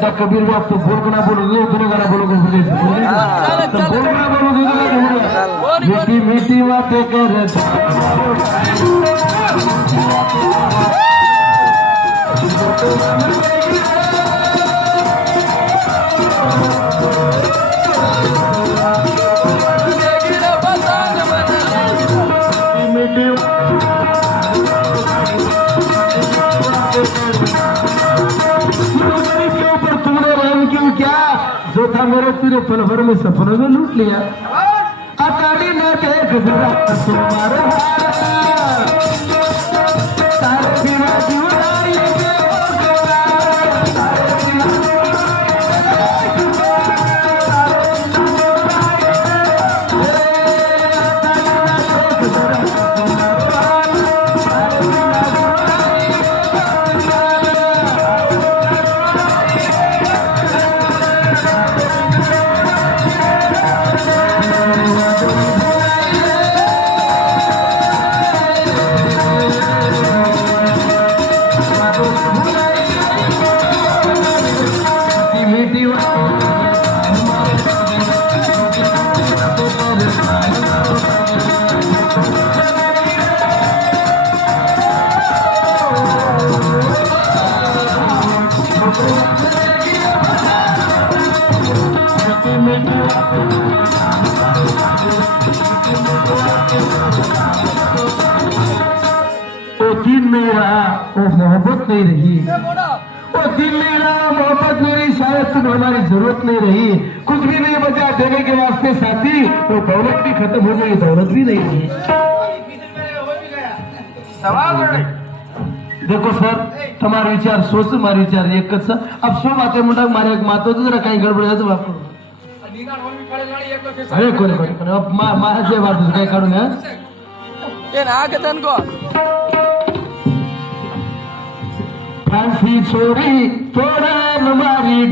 बेटा कबीर बाप तो बोलना बोलोगे उतने गाना बोलोगे बोलना बोलोगे मीठी मीठी बातें कर जो था मेरे पूरे पल भर में सपनों में लूट लिया अकाली न देख जरा तुम्हारा सारे बिना जुड़ाई दिल नहीं रहा वो मोहब्बत नहीं रही वो दिल नहीं रहा मोहब्बत नहीं रही शायद तुम्हें हमारी जरूरत नहीं रही कुछ भी नहीं बचा देने के वास्ते साथी वो दौलत भी खत्म हो गई दौलत भी नहीं रही देखो सर तुम्हारे विचार सोच मारे विचार एक अब शो बातें मुंडा मारे एक मातो तो जरा कहीं गड़बड़ जातो बापू अरे कोणी कोणी अब माझे बात काय काढून ये ना के तन को फांसी छोड़ी तोड़ा हमारी